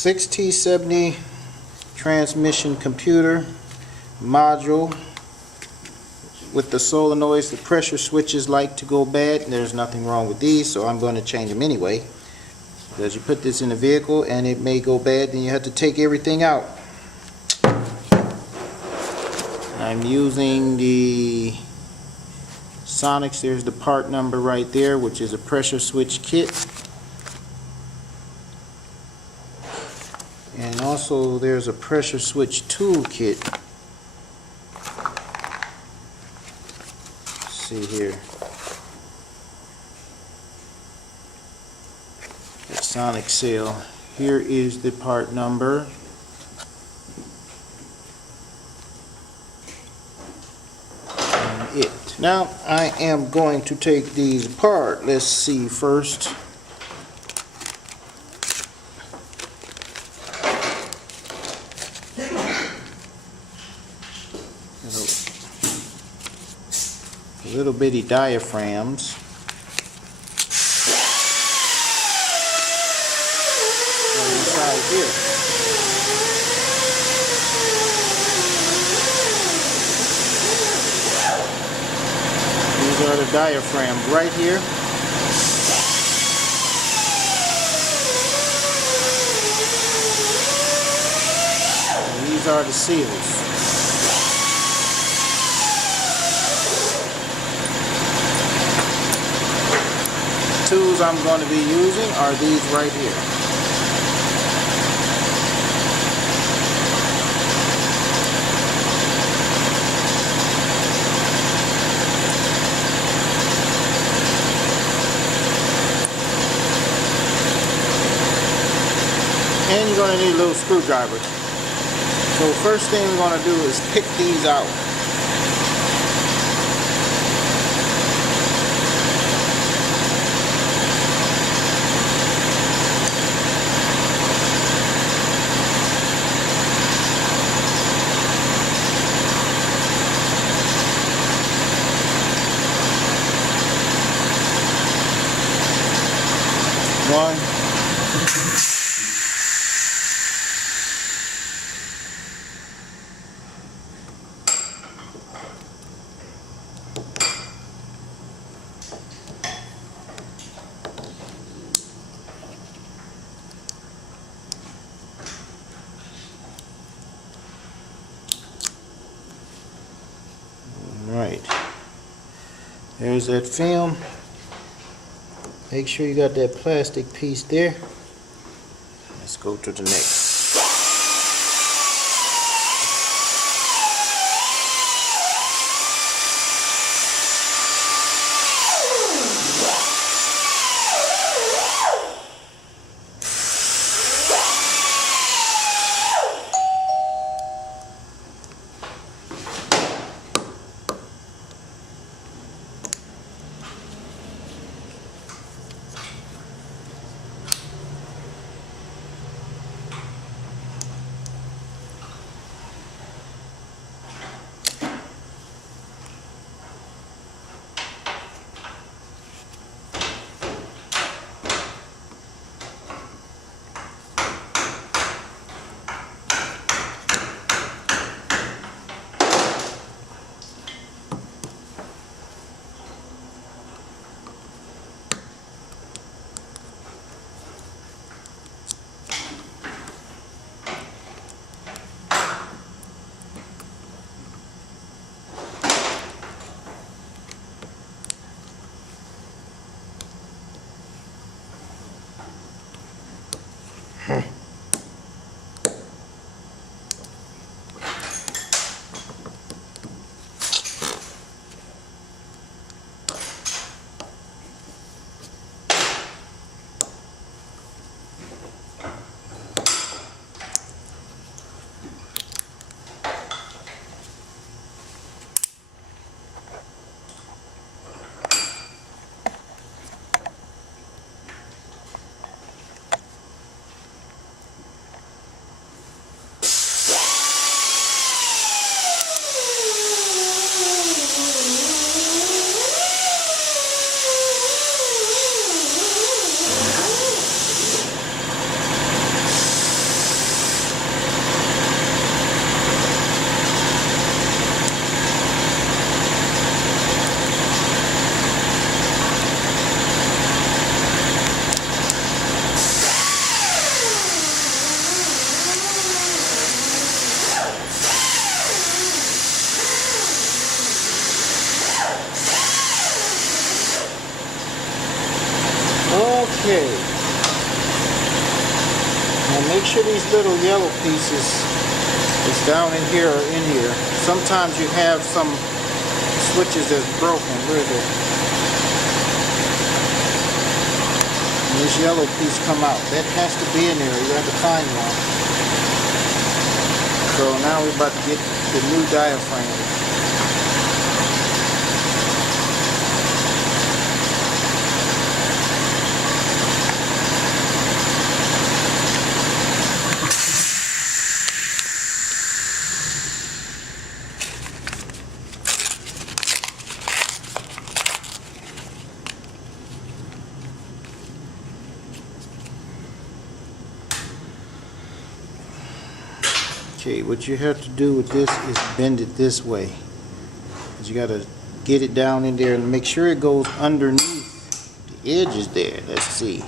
6T70 transmission computer module with the solenoids. The pressure switches like to go bad, and there's nothing wrong with these, so I'm going to change them anyway, because you put this in a vehicle and it may go bad, then you have to take everything out. I'm using the Sonix. There's the part number right there, which is a pressure switch kit. And also there's a pressure switch tool kit. Let's see here. At Sonix sale. Here is the part number. And it. Now I am going to take these apart. Let's see first. Little bitty diaphragms. Inside here. These are the diaphragms right here. And these are the seals. Tools I'm going to be using are these right here. And you're going to need a little screwdriver. So first thing we're going to do is pick these out. One. Right. There's that film. Make sure you got that plastic piece there. Let's go to the next. make sure these little yellow pieces is down in here or in here. Sometimes you have some switches that's broken. Where is it? And this yellow piece come out. That has to be in there. You have to find one. So now we're about to get the new diaphragm. Okay, what you have to do with this is bend it this way. You got to get it down in there and make sure it goes underneath the edges there. Let's see.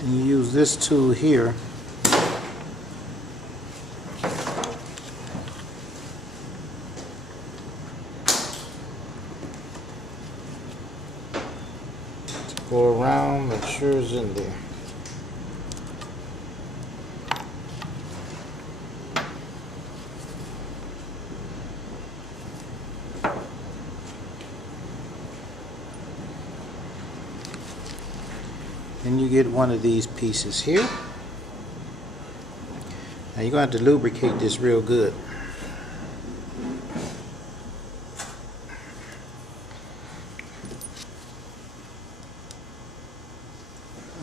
And you use this tool here to go around, make sure it's in there. Then you get one of these pieces here. Now you're going to have to lubricate this real good.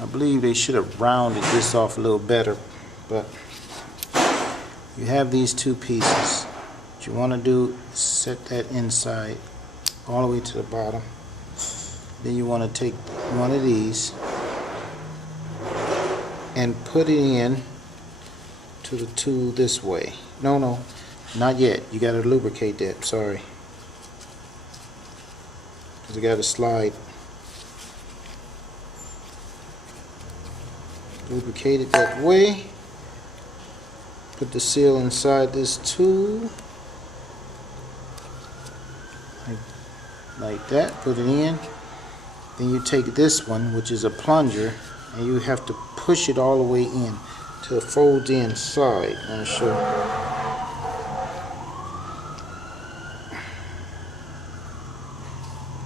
I believe they should have rounded this off a little better, but you have these two pieces. What you want to do is set that inside all the way to the bottom. Then you want to take one of these and put it in to the tool this way. No, not yet. You got to lubricate that. Sorry, because you got to slide. Lubricate it that way. Put the seal inside this tool like that. Put it in. Then you take this one, which is a plunger, and you have to push it all the way in till it folds inside. I'm sure.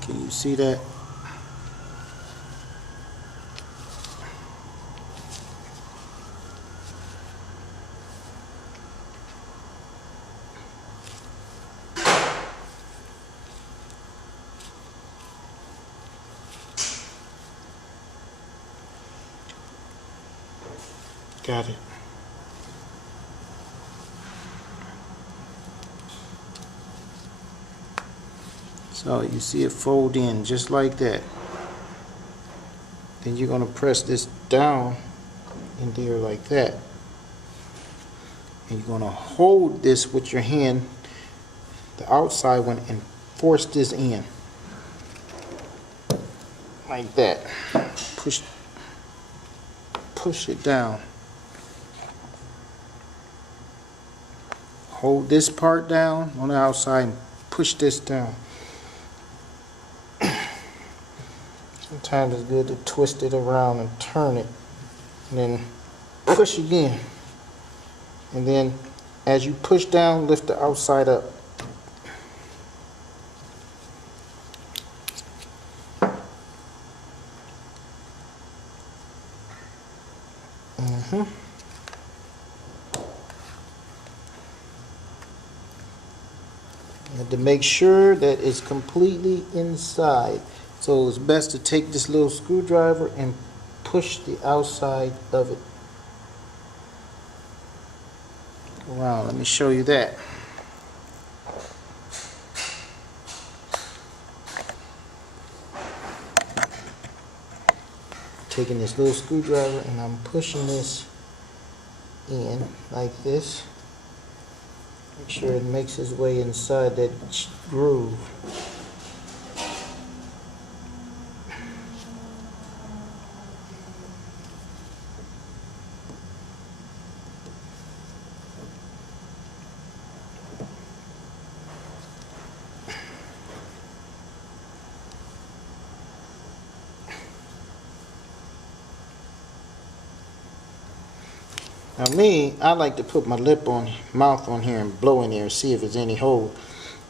Can you see that? Got it. So you see it fold in just like that. Then you're going to press this down in there like that. And you're going to hold this with your hand, the outside one, and force this in. Like that. Push it down. Hold this part down on the outside and push this down. Sometimes it's good to twist it around and turn it, and then push again. And then as you push down, lift the outside up. And to make sure that it's completely inside, so it's best to take this little screwdriver and push the outside of it around. Let me show you that. Taking this little screwdriver and I'm pushing this in like this. Make sure it makes its way inside that groove. Now me, I like to put my mouth on here and blow in there and see if there's any hole,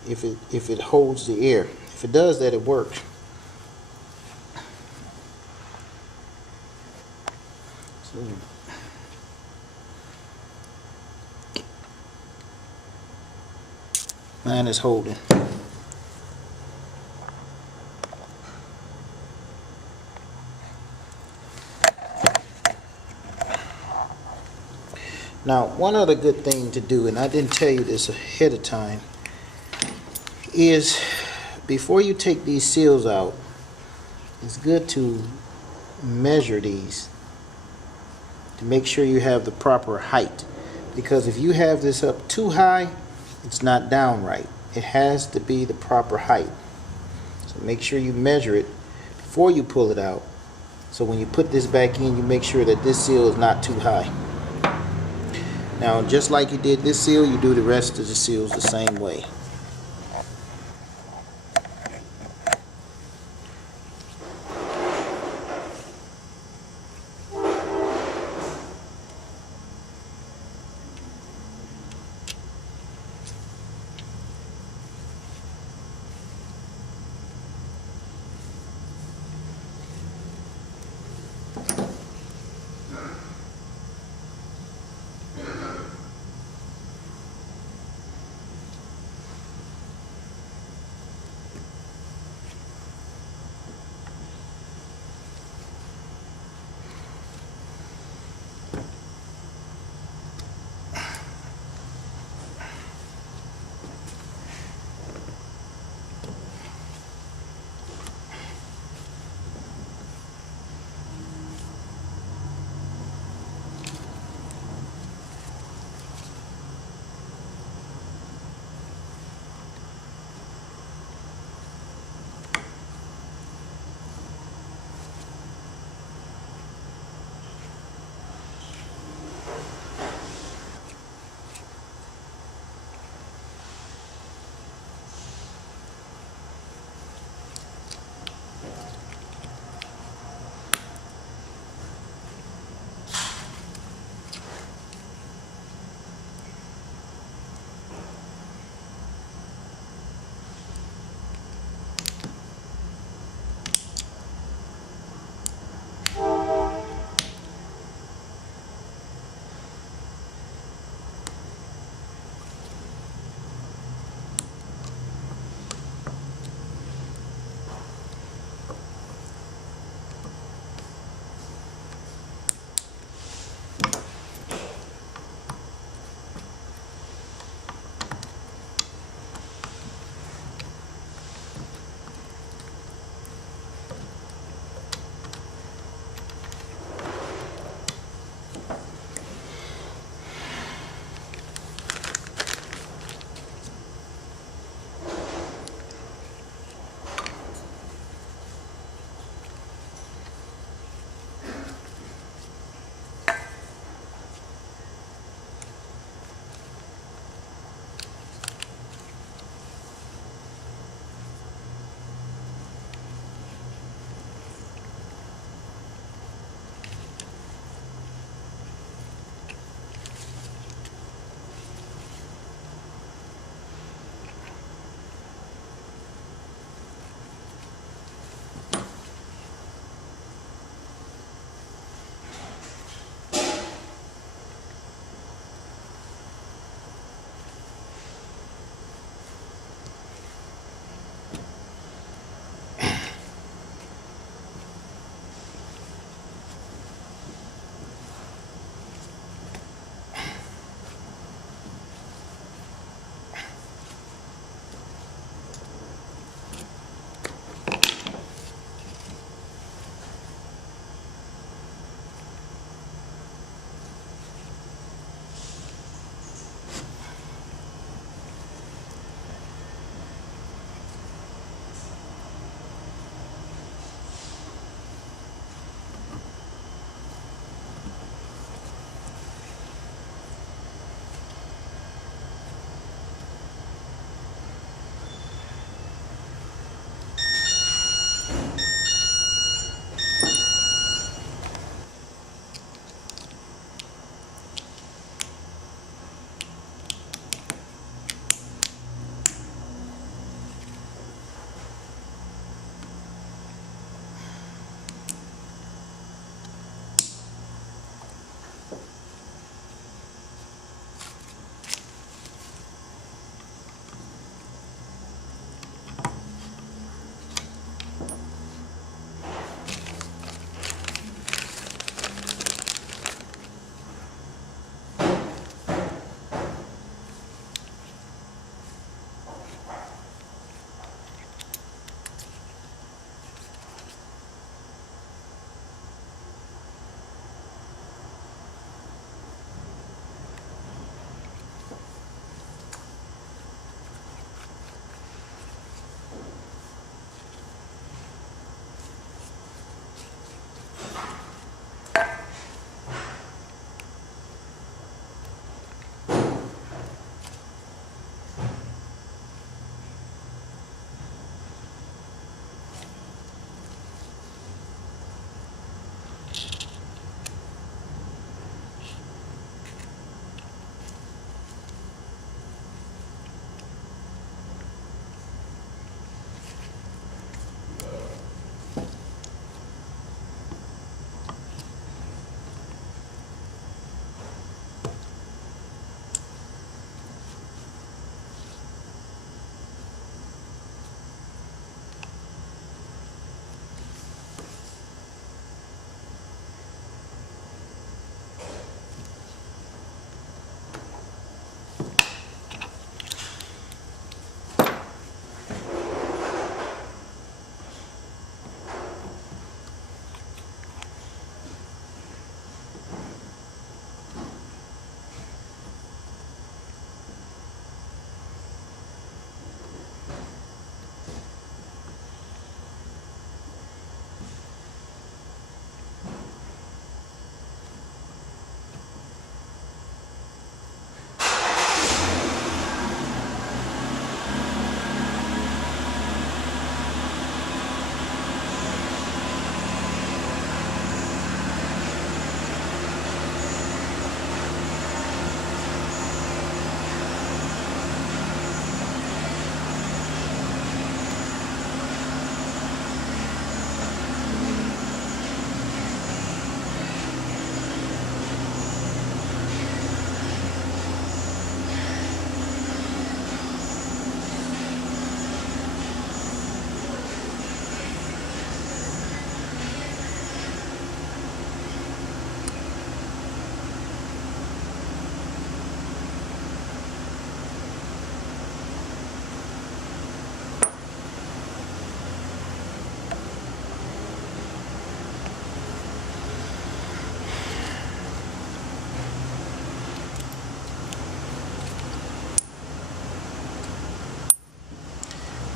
if it holds the air. If it does that, it works. So, mine is holding. Now, one other good thing to do, and I didn't tell you this ahead of time, is before you take these seals out, it's good to measure these to make sure you have the proper height. Because if you have this up too high, it's not down right. It has to be the proper height. So make sure you measure it before you pull it out. So when you put this back in, you make sure that this seal is not too high. Now, just like you did this seal, you do the rest of the seals the same way.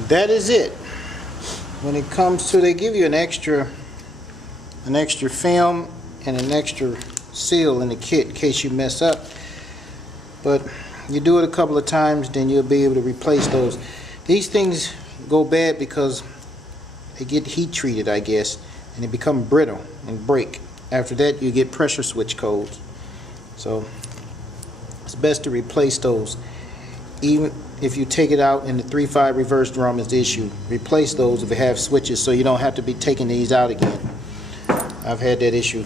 that is it. When it comes to, they give you an extra film and an extra seal in the kit in case you mess up, but you do it a couple of times, then you'll be able to replace those. These things go bad because they get heat treated, I guess, and they become brittle and break. After that, you get pressure switch codes. So it's best to replace those. Even if you take it out and the 3.5 reverse drum is the issue, replace those if they have switches so you don't have to be taking these out again. I've had that issue